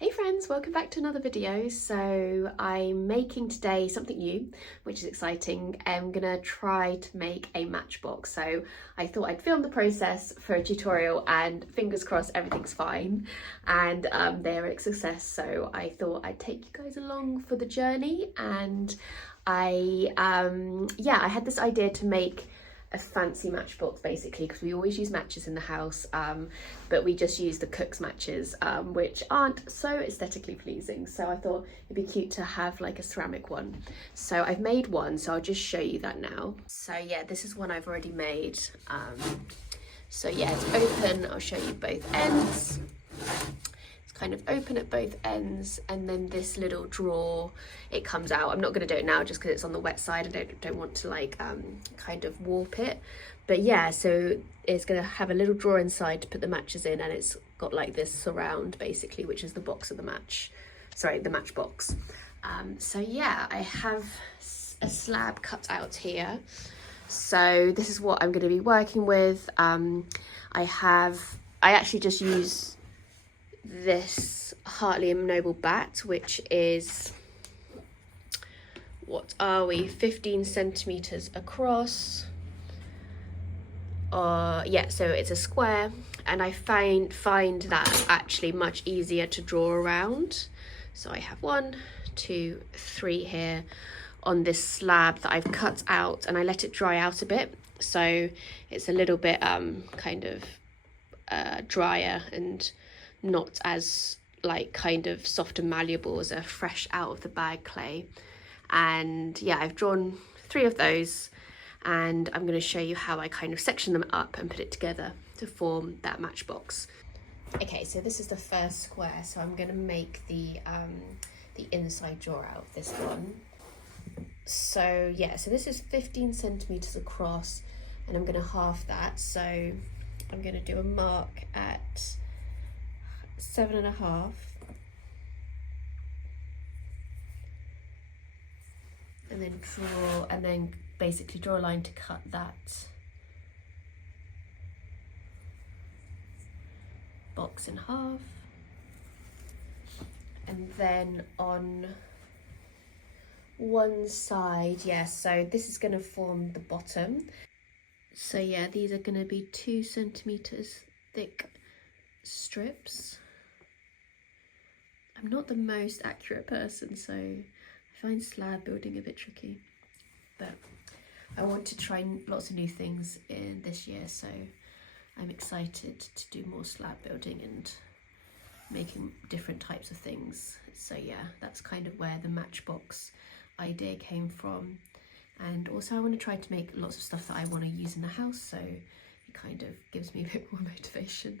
Hey friends, welcome back to another video. So I'm making today something new, which is exciting. I'm gonna try to make a matchbox. So I thought I'd film the process for a tutorial and fingers crossed everything's fine and they're a success. So I thought I'd take you guys along for the journey, and I had this idea to make a fancy matchbox basically, because we always use matches in the house, but we just use the cook's matches, which aren't so aesthetically pleasing. So I thought it'd be cute to have like a ceramic one. So I've made one, so I'll just show you that now. So yeah, this is one I've already made. So yeah, it's open. I'll show you both ends. Kind of open at both ends, and then this little drawer, it comes out. I'm not going to do it now just because it's on the wet side. I don't want to like kind of warp it, but yeah, so it's going to have a little drawer inside to put the matches in, and it's got like this surround basically, which is the box of the matchbox. So yeah, I have a slab cut out here, so this is what I'm going to be working with. I actually just use this Hartley & Noble bat, which is, what are we, 15 centimeters across. Yeah, so it's a square, and I find that actually much easier to draw around. So I have 1, 2, 3 here on this slab that I've cut out, and I let it dry out a bit, so it's a little bit kind of drier and not as like kind of soft and malleable as a fresh out of the bag clay. And yeah, I've drawn 3 of those, and I'm going to show you how I kind of section them up and put it together to form that matchbox. Okay, so this is the first square, so I'm going to make the inside drawer out of this one. So yeah, so this is 15 centimeters across, and I'm going to half that, so I'm going to do a mark at 7.5, and then basically draw a line to cut that box in half. And then on one side, yeah, so this is going to form the bottom. So yeah, these are going to be 2 centimeters thick strips. I'm not the most accurate person, so I find slab building a bit tricky, but I want to try lots of new things in this year, so I'm excited to do more slab building and making different types of things. So yeah, that's kind of where the matchbox idea came from. And also I want to try to make lots of stuff that I want to use in the house, so it kind of gives me a bit more motivation.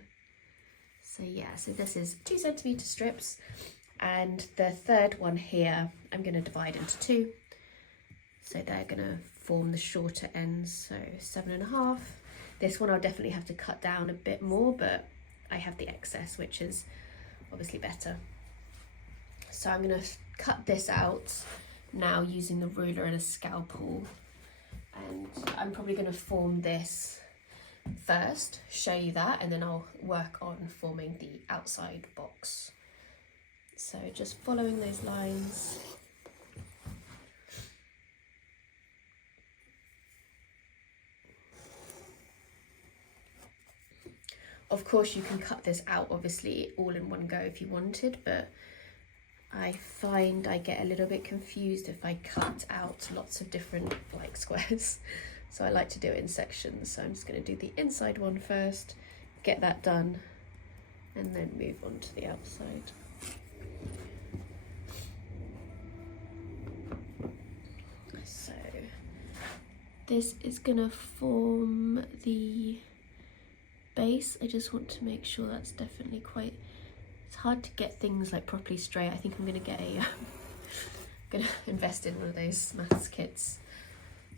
So yeah, so this is 2 centimeter strips, and the third one here I'm going to divide into 2, so they're going to form the shorter ends, so 7.5. This one I'll definitely have to cut down a bit more, but I have the excess, which is obviously better. So I'm going to cut this out now using the ruler and a scalpel, and I'm probably going to form this first, show you that, and then I'll work on forming the outside box. So just following those lines. Of course you can cut this out obviously all in one go if you wanted, but I find I get a little bit confused if I cut out lots of different like squares. So I like to do it in sections. So I'm just going to do the inside one first, get that done, and then move on to the outside. So this is going to form the base. I just want to make sure that's definitely quite, it's hard to get things like properly straight. I think I'm going to get gonna invest in one of those maths kits.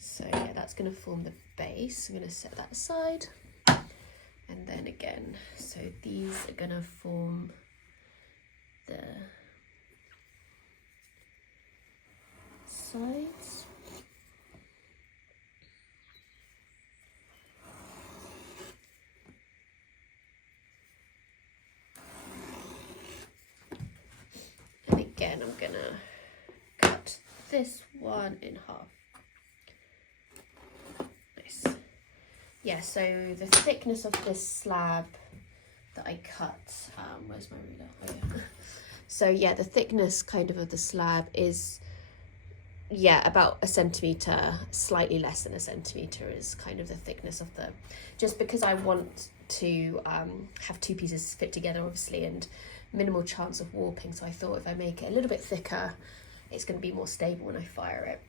So yeah, that's going to form the base. I'm going to set that aside, and then again, so these are going to form the sides. this one in half. Nice. Yeah, so the thickness of this slab that I cut, where's my ruler? Oh yeah. So yeah, the thickness kind of the slab is, yeah, about 1 centimetre, slightly less than 1 centimetre is kind of the thickness of the, just because I want to have 2 pieces fit together obviously and minimal chance of warping, so I thought if I make it a little bit thicker it's going to be more stable when I fire it.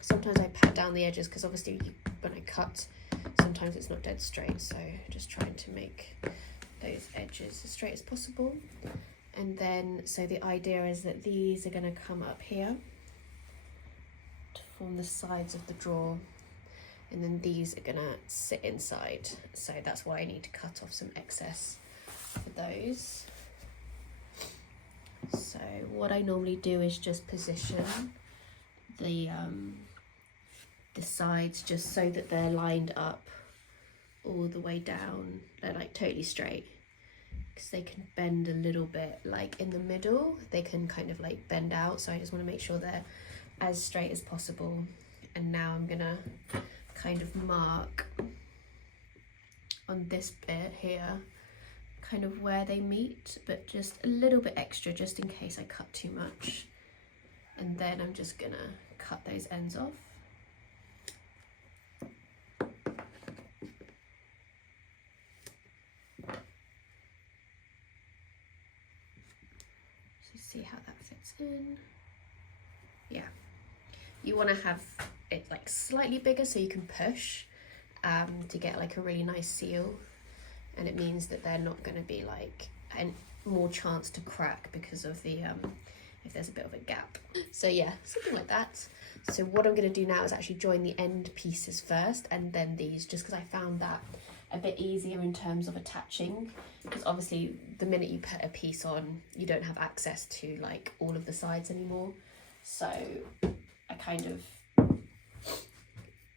Sometimes I pat down the edges because obviously when I cut sometimes it's not dead straight, so just trying to make those edges as straight as possible. And then so the idea is that these are going to come up here to form the sides of the drawer, and then these are going to sit inside, so that's why I need to cut off some excess for those. So what I normally do is just position the sides just so that they're lined up all the way down. They're like totally straight, because they can bend a little bit, like in the middle they can kind of like bend out, so I just want to make sure they're as straight as possible. And now I'm gonna kind of mark on this bit here kind of where they meet, but just a little bit extra just in case I cut too much. And then I'm just gonna cut those ends off. So see how that fits in. Yeah, you want to have it like slightly bigger so you can push to get like a really nice seal, and it means that they're not going to be like more chance to crack because of the if there's a bit of a gap. So yeah, something like that. So what I'm going to do now is actually join the end pieces first and then these, just because I found that a bit easier in terms of attaching, because obviously the minute you put a piece on you don't have access to like all of the sides anymore, so I kind of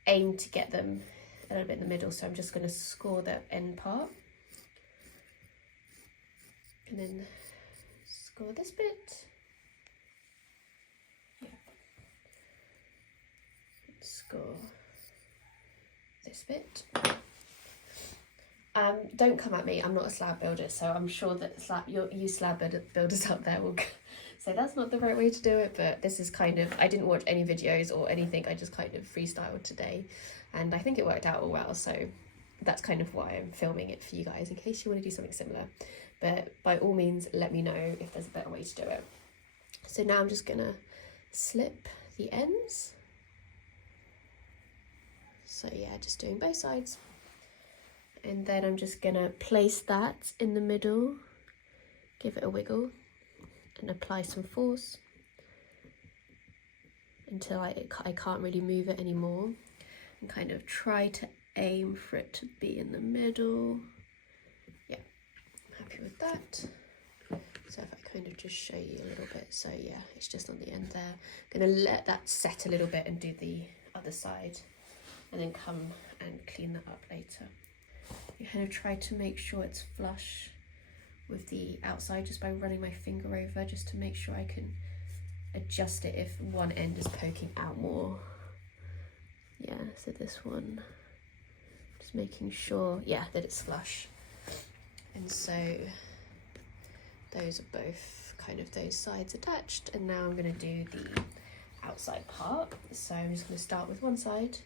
aim to get them a little bit in the middle. So I'm just going to score the end part and then score this bit. Yeah. Score this bit. Don't come at me, I'm not a slab builder, so I'm sure that you slab builders out there will say that's not the right way to do it, but this is kind of, I didn't watch any videos or anything, I just kind of freestyled today and I think it worked out all well, so that's kind of why I'm filming it for you guys, in case you want to do something similar. But by all means let me know if there's a better way to do it. So now I'm just gonna slip the ends. So yeah, just doing both sides. And then I'm just gonna place that in the middle, give it a wiggle and apply some force until I can't really move it anymore, and kind of try to aim for it to be in the middle. Yeah, I'm happy with that. So if I kind of just show you a little bit, so yeah, it's just on the end there. I'm gonna let that set a little bit and do the other side and then come and clean that up later. You kind of try to make sure it's flush with the outside just by running my finger over, just to make sure I can adjust it if one end is poking out more. Yeah, so this one, just making sure, yeah, that it's flush. And so those are both kind of those sides attached, and now I'm going to do the outside part. So I'm just going to start with one side,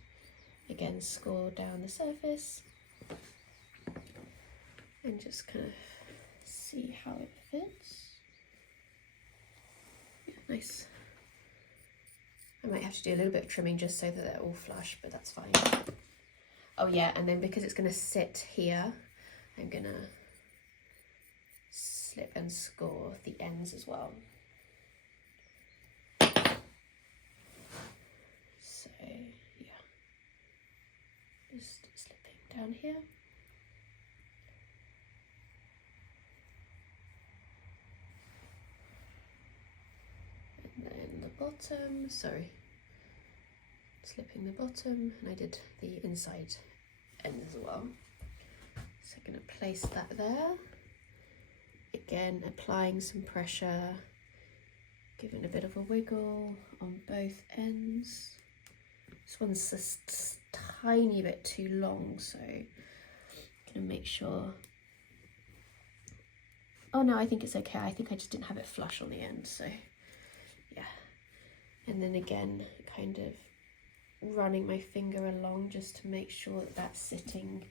again score down the surface and just kind of see how it fits. Yeah, nice. I might have to do a little bit of trimming just so that they're all flush, but that's fine. Oh yeah, and then because it's going to sit here, I'm going to slip and score the ends as well. So yeah, just slipping down here. And then the bottom, sorry, slipping the bottom, and I did the inside end as well. So I'm going to place that there. Again, applying some pressure Giving a bit of a wiggle on both ends. This one's just a tiny bit too long, so I'm gonna make sure. Oh no, I think it's okay. I think I just didn't have it flush on the end, so yeah. And then again, kind of running my finger along just to make sure that that's sitting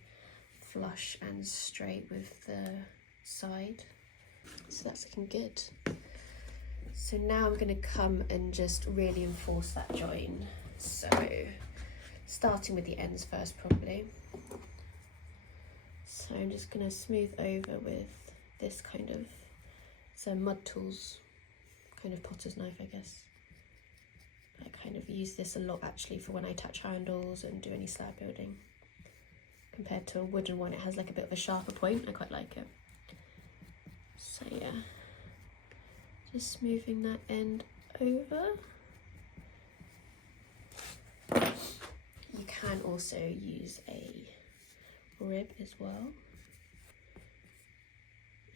flush and straight with the side. So that's looking good. So now I'm going to come and just really enforce that join. So starting with the ends first probably. So I'm just going to smooth over with this kind of, so mud tools, kind of potter's knife I guess. I kind of use this a lot actually for when I attach handles and do any slab building. Compared to a wooden one, it has like a bit of a sharper point. I quite like it. So yeah, just smoothing that end over. You can also use a rib as well.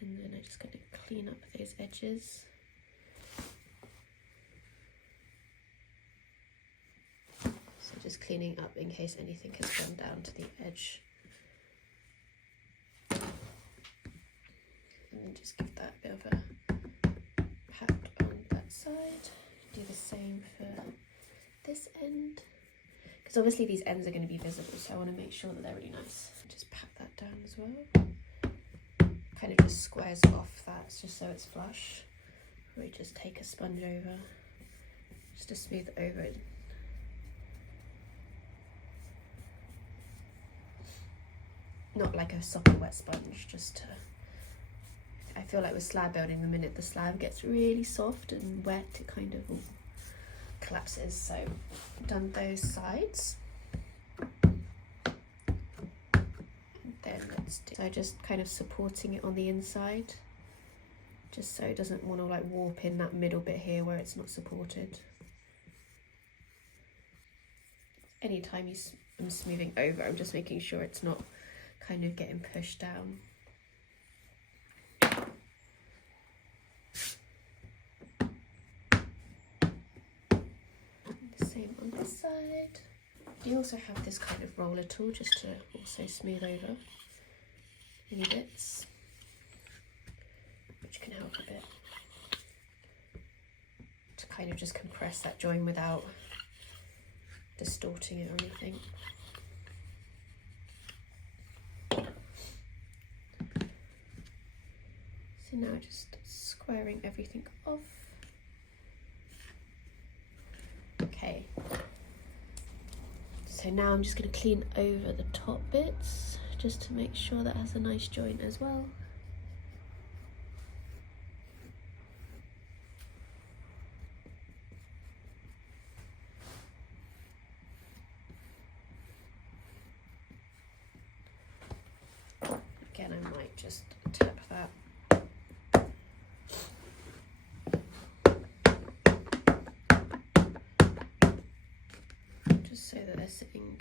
And then I'm just going to clean up those edges. So just cleaning up in case anything has gone down to the edge. And then just give that a bit of a pat on that side. Do the same for this end. Because obviously these ends are going to be visible, so I want to make sure that they're really nice. Just pat that down as well. Kind of just squares off that just so it's flush. We just take a sponge over just to smooth over it. Not like a soppy wet sponge, just to, I feel like with slab building, the minute the slab gets really soft and wet, it kind of collapses. So I've done those sides. And then let's do, so just kind of supporting it on the inside, just so it doesn't want to like warp in that middle bit here where it's not supported. Anytime I'm smoothing over, I'm just making sure it's not kind of getting pushed down. The same on this side. You also have this kind of roller tool just to also smooth over any bits, which can help a bit to kind of just compress that join without distorting it or anything. So now just squaring everything off. Okay. So now I'm just going to clean over the top bits just to make sure that has a nice joint as well. Again, I might just tap that. Just so that they're sitting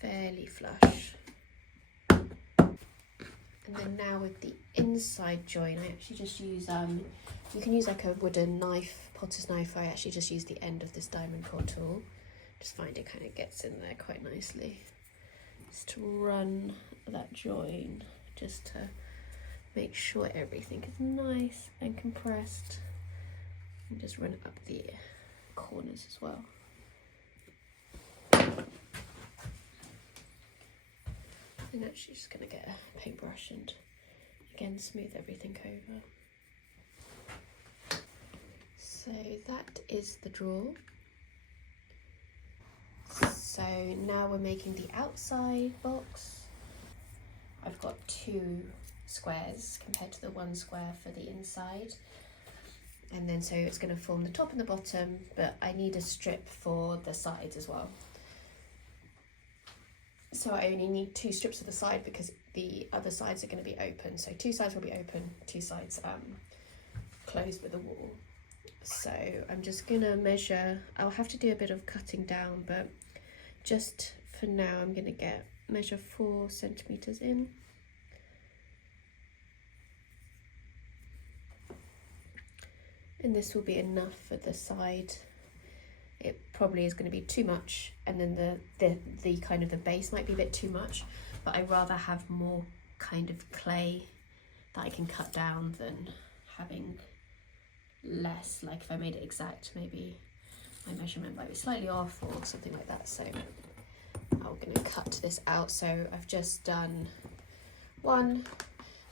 fairly flush. And then now with the inside join, I actually just use, you can use like a wooden knife, potter's knife. I actually just use the end of this diamond core tool. Just find it kind of gets in there quite nicely. Just to run that join, just to make sure everything is nice and compressed. And just run it up the corners as well. I'm actually just going to get a paintbrush and again smooth everything over. So that is the drawer. So now we're making the outside box. I've got 2 squares compared to the 1 square for the inside. And then so it's going to form the top and the bottom, but I need a strip for the sides as well. So I only need 2 strips of the side because the other sides are going to be open. So 2 sides will be open, 2 sides closed with a wall. So I'm just going to measure. I'll have to do a bit of cutting down, but just for now I'm going to measure 4 centimeters in. And this will be enough for the side. It probably is going to be too much, and then the kind of the base might be a bit too much, but I'd rather have more kind of clay that I can cut down than having less. Like if I made it exact, maybe my measurement might be slightly off or something like that. So I'm going to cut this out. So I've just done one,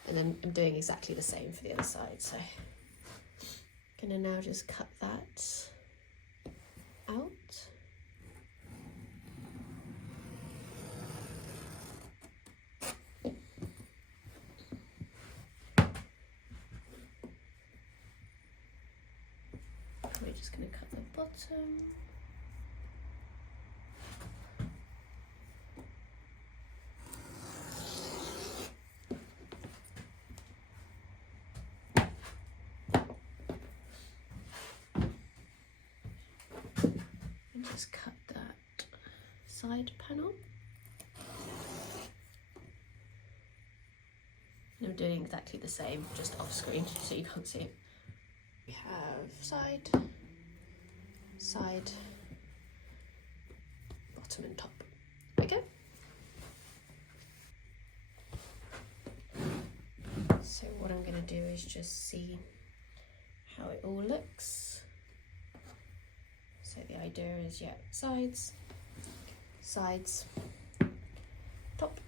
and then I'm doing exactly the same for the other side. So I'm going to now just cut that out. We're just going to cut the bottom. And just cut that side panel. And I'm doing exactly the same, just off screen so you can't see it. We have side, side, bottom and top. Okay. So what I'm going to do is just see how it all looks. So the idea is, yeah, sides, sides, top.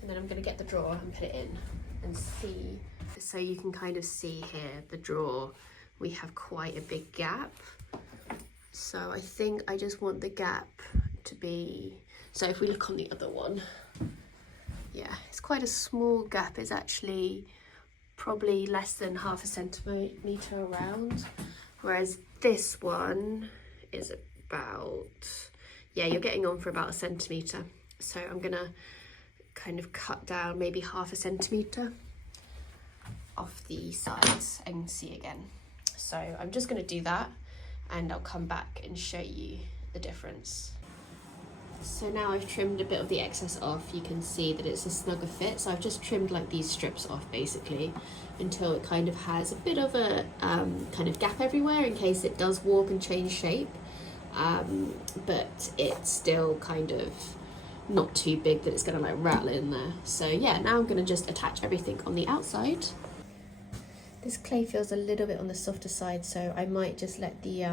And then I'm going to get the drawer and put it in and see. So you can kind of see here, the drawer, we have quite a big gap. So I think I just want the gap to be, so if we look on the other one, yeah, it's quite a small gap. It's actually probably less than ½ centimetre around, whereas this one is about, yeah, you're getting on for about 1 centimetre. So I'm gonna kind of cut down maybe ½ centimetre off the sides and see again. So I'm just going to do that, and I'll come back and show you the difference. So now I've trimmed a bit of the excess off. You can see that it's a snugger fit. So I've just trimmed like these strips off basically until it kind of has a bit of a kind of gap everywhere in case it does warp and change shape, but it's still kind of not too big that it's going to like rattle in there. So yeah, now I'm going to just attach everything on the outside. This clay feels a little bit on the softer side, so I might just let the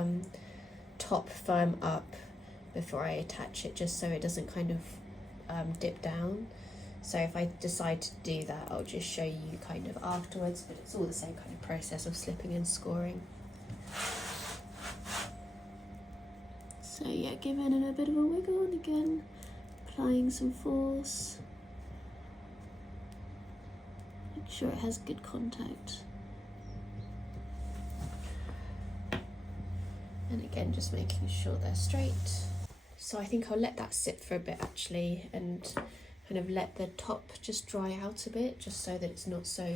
top firm up before I attach it, just so it doesn't kind of dip down. So if I decide to do that, I'll just show you kind of afterwards, but it's all the same kind of process of slipping and scoring. So yeah, giving it a bit of a wiggle, and again applying some force. Make sure it has good contact. And again, just making sure they're straight. So I think I'll let that sit for a bit actually, and kind of let the top just dry out a bit, just so that it's not so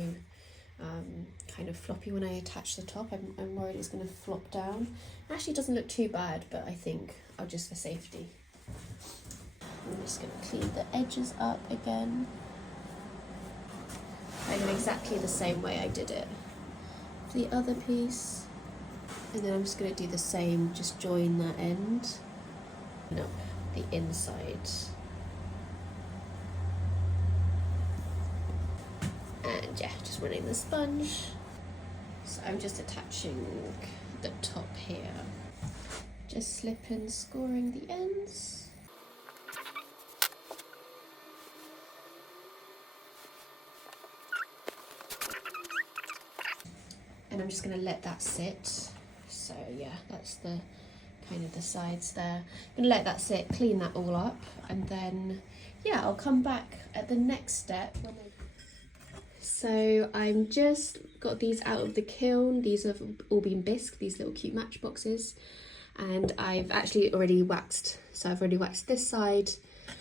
kind of floppy when I attach the top. I'm worried it's going to flop down. It actually doesn't look too bad, but I think I'll just for safety. I'm just going to clean the edges up again. I do exactly the same way I did it for the other piece. And then I'm just going to do the same, just join that end. No, the inside. And yeah, just running the sponge. So I'm just attaching the top here. Just slipping, scoring the ends. And I'm just going to let that sit. So yeah, that's the kind of the sides there. I'm going to let that sit, clean that all up, and then yeah, I'll come back at the next step. So I'm just got these out of the kiln. These have all been bisque, these little cute matchboxes, and I've actually already waxed. So I've already waxed this side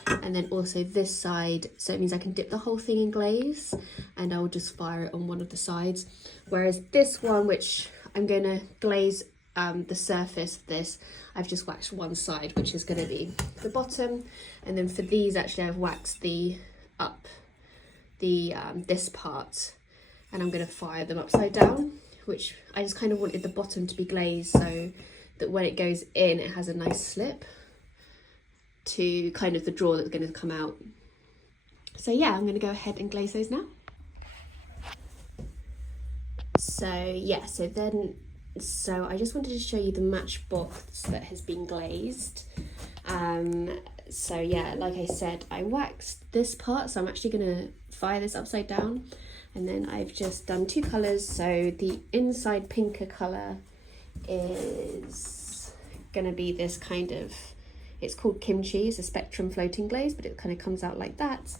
and then also this side, so it means I can dip the whole thing in glaze and I'll just fire it on one of the sides. Whereas this one, which I'm going to glaze the surface of this, I've just waxed one side, which is going to be the bottom, and then for these actually I've waxed the this part, and I'm going to fire them upside down, which I just kind of wanted the bottom to be glazed so that when it goes in it has a nice slip to kind of the drawer that's going to come out. So yeah, I'm going to go ahead and glaze those now. So yeah, so I just wanted to show you the matchbox that has been glazed. So yeah, like I said, I waxed this part, so I'm actually going to fire this upside down, and then I've just done two colours. So the inside pinker colour is going to be this kind of, it's called kimchi, it's a spectrum floating glaze, but it kind of comes out like that,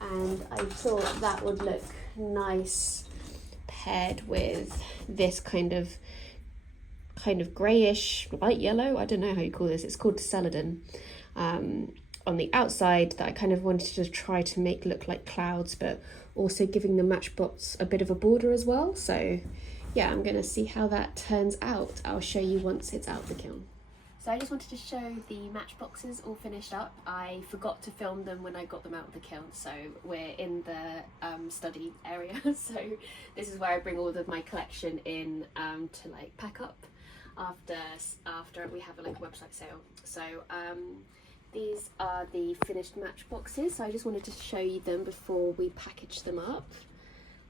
and I thought that would look nice paired with this kind of greyish light yellow, I don't know how you call this, it's called celadon, on the outside, that I kind of wanted to try to make look like clouds, but also giving the matchbox a bit of a border as well. So yeah, I'm gonna see how that turns out. I'll show you once it's out the kiln. So I just wanted to show the matchboxes all finished up. I forgot to film them when I got them out of the kiln, so we're in the study area. So this is where I bring all of my collection in to like pack up after we have a website sale. So these are the finished matchboxes. So I just wanted to show you them before we package them up.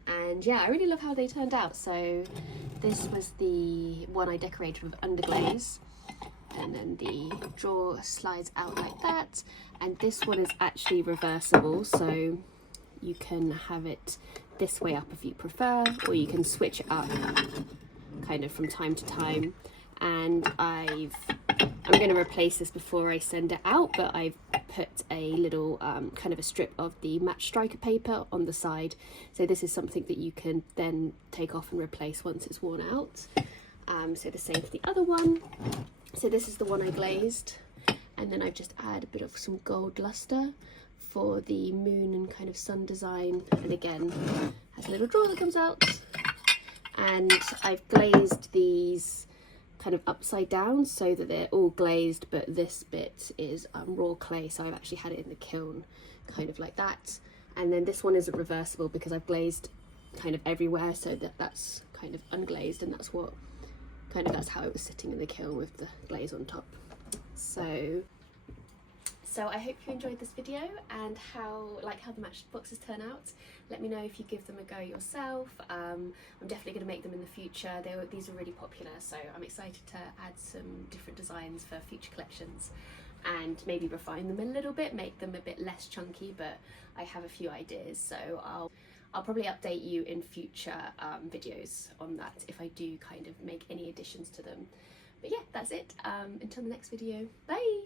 And yeah, I really love how they turned out. So this was the one I decorated with underglaze, and then the drawer slides out like that, and this one is actually reversible, so you can have it this way up if you prefer, or you can switch it up kind of from time to time. And I'm going to replace this before I send it out, but I've put a little kind of a strip of the match striker paper on the side, so this is something that you can then take off and replace once it's worn out. So the same for the other one. So this is the one I glazed, and then I've just added a bit of some gold luster for the moon and kind of sun design, and again has a little drawer that comes out. And I've glazed these kind of upside down so that they're all glazed, but this bit is raw clay, so I've actually had it in the kiln kind of like that. And then this one isn't reversible because I've glazed kind of everywhere, so that's kind of unglazed, and that's how it was sitting in the kiln with the glaze on top. So I hope you enjoyed this video and how the matchboxes turn out. Let me know if you give them a go yourself. I'm definitely going to make them in the future. These are really popular, so I'm excited to add some different designs for future collections and maybe refine them a little bit, make them a bit less chunky, but I have a few ideas, so I'll probably update you in future videos on that if I do kind of make any additions to them. But yeah, that's it. Until the next video, bye!